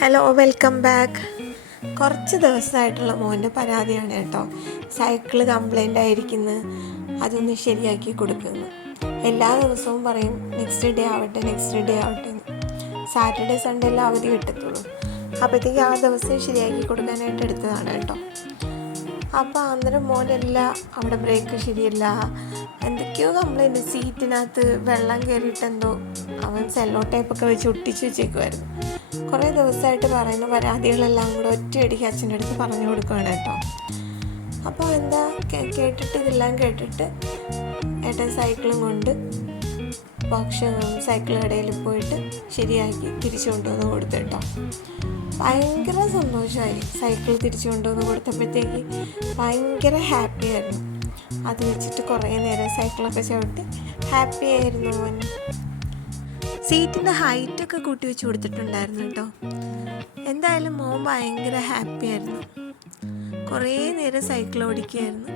Hello welcome back കുറച്ച് ദിവസമായിട്ടുള്ള മോന്റെ പരാതിയാണ് കേട്ടോ. സൈക്കിൾ കംപ്ലൈന്റ് ആയിരിക്കുന്നു. അതൊന്ന് ശരിയാക്കി കൊടുക്കുന്നു. എല്ലാ ദിവസവും പറയും നെക്സ്റ്റ് ഡേ ആവട്ടെ നെക്സ്റ്റ് ഡേ ആവട്ടെ സാറ്റർഡേ സൺഡേ എല്ലാം അവധി കിട്ടത്തുള്ളൂ. അപ്പോഴത്തേക്ക് ആ ദിവസം ശരിയാക്കി കൊടുക്കാനായിട്ട് എടുത്തതാണ് കേട്ടോ. അപ്പോൾ അന്നേരം മോനല്ല അവിടെ ബ്രേക്ക് ശരിയല്ല. എന്തൊക്കെയോ കംപ്ലൈന്റ് സീറ്റിനകത്ത് വെള്ളം കയറിയിട്ട് എന്തോ അവൻ സെല്ലോ ടേപ്പൊക്കെ വെച്ച് ഒട്ടിച്ച് വെച്ചേക്കുമായിരുന്നു കുറേ ദിവസമായിട്ട് പറയുന്ന പരാതികളെല്ലാം കൂടെ ഒറ്റയടിക്ക് അച്ഛന്റെ അടുത്ത് പറഞ്ഞു കൊടുക്കുകയാണ് കേട്ടോ. അപ്പോൾ എന്താ കേട്ടിട്ട് ഇതെല്ലാം കേട്ടിട്ട് ഏട്ടൻ സൈക്കിളും കൊണ്ട് ഭക്ഷണം സൈക്കിൾ കടയിൽ പോയിട്ട് ശരിയാക്കി തിരിച്ചു കൊണ്ടുവന്ന് കൊടുത്തു കേട്ടോ. ഭയങ്കര സന്തോഷമായി സൈക്കിൾ തിരിച്ചു കൊണ്ടുവന്ന് കൊടുത്തപ്പോഴത്തേക്ക് ഭയങ്കര ഹാപ്പി ആയിരുന്നു. അത് വെച്ചിട്ട് കുറേ നേരം സൈക്കിളൊക്കെ ചവിട്ടി ഹാപ്പി ആയിരുന്നു അവൻ. സീറ്റിന്റെ ഹൈറ്റൊക്കെ കൂട്ടി വെച്ച് കൊടുത്തിട്ടുണ്ടായിരുന്നു കേട്ടോ. എന്തായാലും മോൻ ഭയങ്കര ഹാപ്പിയായിരുന്നു കുറേ നേരം സൈക്കിൾ ഓടിക്കുകയായിരുന്നു